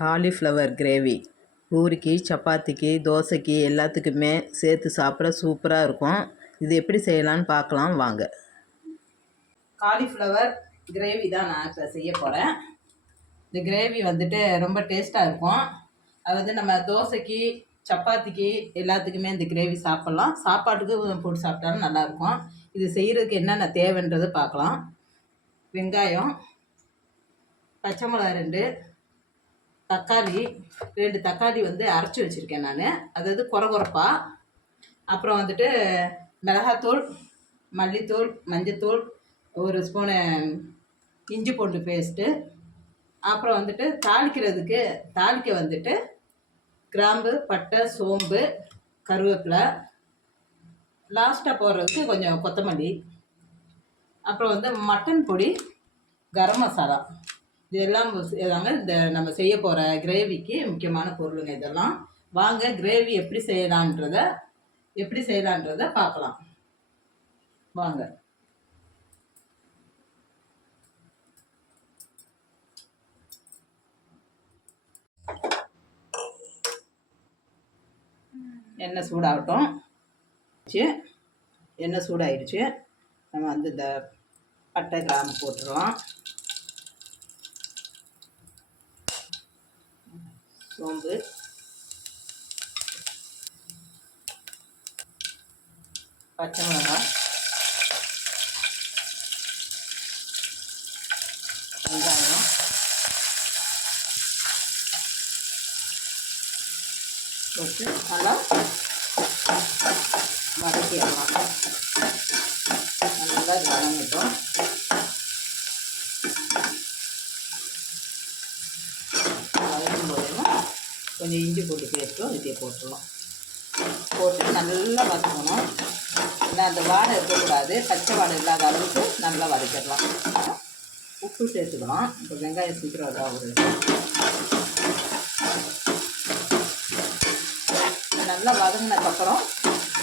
Cauliflower gravy பூரிக்கு, சப்பாத்திக்கு, தோசைக்கு எல்லாத்துக்குமே சேர்த்து சாப்பிட சூப்பராக இருக்கும். இது எப்படி செய்யலான்னு பார்க்கலாம் வாங்க. காலிஃப்ளவர் கிரேவி தான் நான் இப்போ செய்ய போகிறேன். இந்த கிரேவி வந்துட்டு ரொம்ப டேஸ்ட்டாக இருக்கும். அதாவது நம்ம தோசைக்கு, சப்பாத்திக்கு எல்லாத்துக்குமே இந்த கிரேவி சாப்பிட்லாம். சாப்பாட்டுக்கு போட்டு சாப்பிட்டாலும் நல்லாயிருக்கும். இது செய்கிறதுக்கு என்னென்ன தேவைன்றதை பார்க்கலாம். வெங்காயம், பச்சை மிளகா 2, தக்காளி 2 தக்காளி அரைச்சி வச்சுருக்கேன் நான், அதாவது குறகுறப்பா. அப்புறம் வந்துட்டு மிளகாத்தூள், மல்லித்தூள், மஞ்சத்தூள், 1 ஸ்பூனு இஞ்சி பூண்டு பேஸ்ட்டு. அப்புறம் வந்துட்டு தாளிக்க வந்துட்டு கிராம்பு, பட்டை, சோம்பு, கருவேப்பிலை, லாஸ்ட்டாக போடுறதுக்கு கொஞ்சம் கொத்தமல்லி. அப்புறம் மட்டன் பொடி, கரம் மசாலா. இதெல்லாம் தாங்க இந்த நம்ம செய்ய போகிற கிரேவிக்கு முக்கியமான பொருளுங்க இதெல்லாம். வாங்க கிரேவி எப்படி செய்யலான்றத பார்க்கலாம் வாங்க. எண்ணெய் சூடாகட்டும். எண்ணெய் சூடாயிடுச்சு. நம்ம இந்த பட்டை, கிராம்பு போட்டுருவோம். சோம்பு, பச்சை மிளகாய், வெங்காயம், போட்டு நல்லா வதக்கிடலாம். நல்லா வதங்கட்டும். கொஞ்சம் இஞ்சி போட்டு பேஸ்ட்டும் இதே போட்டுடலாம். போட்டு நல்லா வதக்கணும். ஏன்னா அந்த வாடை இருக்கக்கூடாது, பச்சை வாடை இல்லாத அளவுக்கு நல்லா வதக்கிடலாம். உப்பு சேர்த்துக்கலாம். இப்போ வெங்காயம் சீக்கிரம் ஒரு நல்லா வதங்கினதுக்கப்புறம்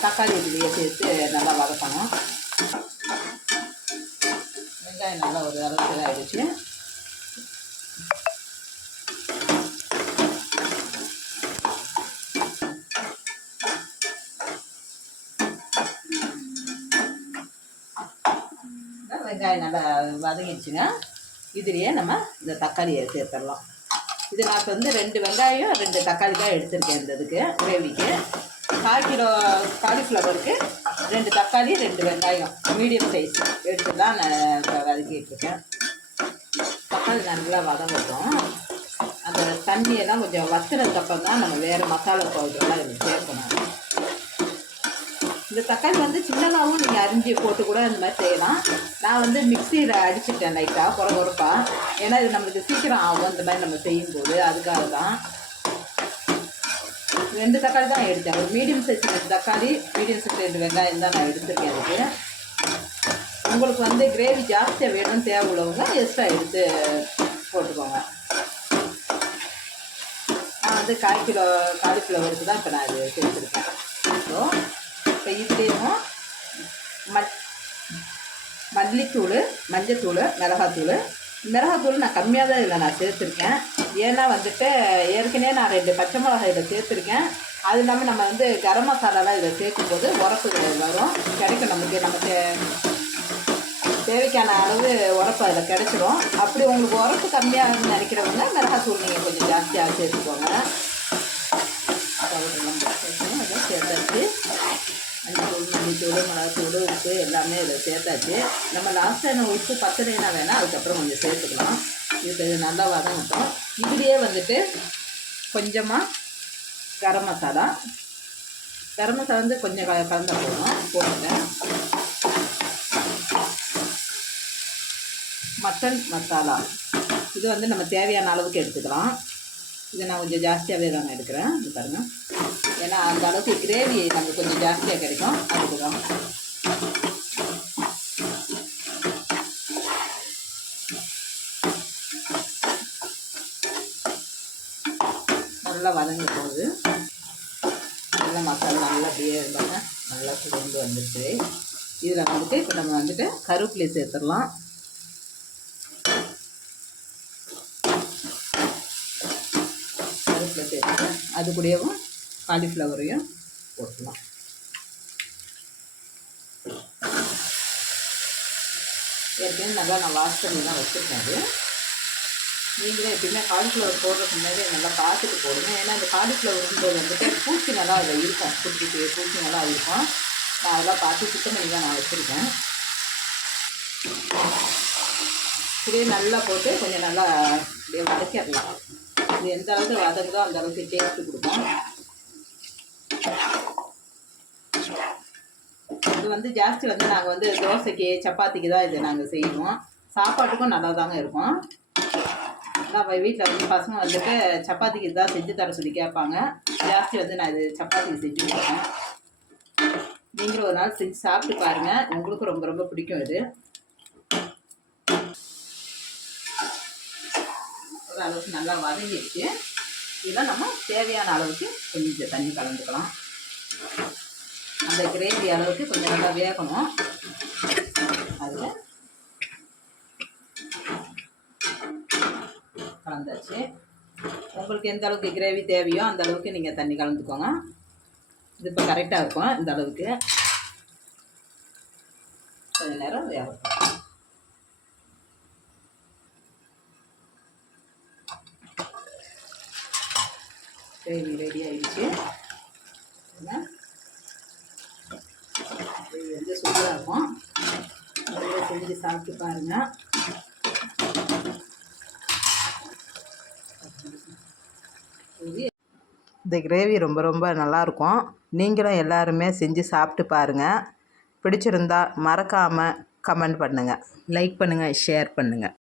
தக்காளி இதுலேயே சேர்த்து நல்லா வதக்கணும். வெங்காயம் நல்லா ஒரு அளவுக்கு இதாகிடுச்சு. வெங்காயம் நல்லா வதங்கிடுச்சுங்க. இதுலேயே நம்ம இந்த தக்காளியை சேர்த்துடலாம். இது நான் இப்போ 2 வெங்காயம் 2 தக்காளி தான் எடுத்திருக்கேன். இந்த இதுக்கு கிரேவிக்கு 1/4 கிலோ காலிஃப்ளவருக்கு 2 தக்காளி 2 வெங்காயம் மீடியம் சைஸ் எடுத்து தான் நான் வதக்கிட்டுருக்கேன். தக்காளி நல்லா வதங்கட்டும். அந்த தண்ணியெல்லாம் கொஞ்சம் வத்துனதுக்கப்புறம் தான் நம்ம வேறு மசாலா பவுடர்லாம் இதில் சேர்க்கணும். இந்த தக்காளி சின்னதாகவும் நீங்கள் அரிஞ்சு போட்டு கூட இந்த மாதிரி செய்யலாம். நான் மிக்சியில் அடிச்சுட்டேன் லைட்டாக குறகுறப்பா. ஏன்னா இது நம்மளுக்கு சீக்கிரம் ஆகும் இந்த மாதிரி நம்ம செய்யும்போது. அதுக்காக தான் 2 தக்காளி தான் எடுத்தேன். ஒரு மீடியம் சைஸ் 2 தக்காளி, மீடியம் சைஸ் 2 வெங்காயம் தான் நான் எடுத்துருக்கேன். அதுக்கு உங்களுக்கு கிரேவி ஜாஸ்தியாக வேணும்னு தேவை உள்ளவங்க எக்ஸ்ட்ரா எடுத்து போட்டுக்கோங்க. நான் 1/4 கிலோ காலிஃப்ளவருக்கு தான் இப்போ நான் இது சேர்த்துருக்கேன். ஸோ இப்போ இதுலேயும் மல்லித்தூள், மஞ்சத்தூள், மிளகாத்தூள் நான் கம்மியாக தான் இதில் நான் சேர்த்துருக்கேன். ஏன்னா ஏற்கனவே நான் 2 பச்சை மிளகாய் இதில் சேர்த்துருக்கேன். அது இல்லாமல் நம்ம கரம் மசாலாலாம் இதில் சேர்க்கும்போது உரப்பு வரும், கிடைக்கும். நமக்கு தேவைக்கான அளவு உரப்பு அதில் கிடைச்சிரும். அப்படி உங்களுக்கு உரப்பு கம்மியாக நினைக்கிறவங்க மிளகாத்தூள் நீங்கள் கொஞ்சம் ஜாஸ்தியாக சேர்த்துக்கோங்க. சேர்த்தாச்சு. மல்லித்தூள், மிளகாத்தூள், உப்பு எல்லாமே இதில் சேர்த்தாச்சு. நம்ம லாஸ்ட்டாக உப்பு பத்தலைன்னா வேணால் அதுக்கப்புறம் கொஞ்சம் சேர்த்துக்கலாம். இது நல்லா வதங்கட்டும். இதுலேயே கொஞ்சமாக கரம் மசாலா கொஞ்சம் கலந்த போட்டுட்டேன். மட்டன் மசாலா இது நம்ம தேவையான அளவுக்கு எடுத்துக்கலாம். இதை நான் கொஞ்சம் ஜாஸ்தியாகவே தான் எடுக்கிறேன். இது பாருங்கள், ஏன்னா அந்த அளவுக்கு கிரேவி நமக்கு கொஞ்சம் ஜாஸ்தியாக கிடைக்கும். அதுக்கு தான் நல்லா வதங்க போகுது. நல்லா மசாலா நல்லா அப்படியே இருந்தாங்க, நல்லா சுருண்டு வந்துட்டு இதில் இப்போ நம்ம கருவேப்பிலை சேர்த்துடலாம். கருவேப்பிலை சேர்த்துட்டு அது கூடவும் காலிஃப்ளவரையும் போட்டுக்கலாம். ஏற்கனவே நல்லா நான் வாஷ் பண்ணிலாம் வச்சுருக்கேன். அது நீங்களே எப்பயுமே காலிஃப்ளவர் போடுறதுக்கு முன்னாடி நல்லா பார்த்துட்டு போடுங்க. ஏன்னா இந்த காலிஃப்ளவருன்றது வந்துட்டு பூச்சி நல்லா அதில் இருக்கும், குட்டி பூச்சி நல்லா இருக்கும். நான் அதெல்லாம் பார்த்து சுத்தம் பண்ணி தான் நான் வச்சுருக்கேன். இப்படியே நல்லா போட்டு கொஞ்சம் நல்லா இப்படியே வதக்கிடலாம். இது எந்த அளவுக்கு வதக்குதோ அந்த அளவுக்கு டேஸ்ட்டு கொடுக்கும். இது வந்து ஜாஸ்தி வந்து நாங்கள் வந்து தோசைக்கு சப்பாத்திக்கு தான் இது நாங்கள் செய்வோம். சாப்பாட்டுக்கும் நல்லா தாங்க இருக்கும். நம்ம வீட்டில் வந்து பசங்க வந்துட்டு சப்பாத்திக்கு இதுதான் செஞ்சு தர சொல்லி கேட்பாங்க. ஜாஸ்தி வந்து நான் இது சப்பாத்திக்கு செஞ்சு கொடுப்பேன். நீங்களும் ஒரு நாள் செஞ்சு சாப்பிட்டு பாருங்கள், உங்களுக்கும் ரொம்ப ரொம்ப பிடிக்கும். இது அளவுக்கு நல்லா வதங்கிடுச்சு. இதெல்லாம் நம்ம தேவையான அளவுக்கு கொஞ்சம் தண்ணி கலந்துக்கலாம். அந்த கிரேவி அளவுக்கு கொஞ்சம் நல்லா வேகணும். அதில் கலந்தாச்சு. உங்களுக்கு எந்த அளவுக்கு கிரேவி தேவையோ அந்த அளவுக்கு நீங்கள் தண்ணி கலந்துக்கோங்க. இது இப்போ கரெக்டாக இருக்கும். இந்த அளவுக்கு கொஞ்சம் நேரம் வேகட்டும். கிரேவி ரெடி ஆகிடுச்சு. இது வந்து சூப்பராக இருக்கும். நீங்களே செஞ்சு சாப்பிட்டு பாருங்கள். இந்த கிரேவி ரொம்ப ரொம்ப நல்லாயிருக்கும். நீங்களும் எல்லாருமே செஞ்சு சாப்பிட்டு பாருங்கள். பிடிச்சிருந்தா மறக்காமல் கமெண்ட் பண்ணுங்கள், லைக் பண்ணுங்கள், ஷேர் பண்ணுங்கள்.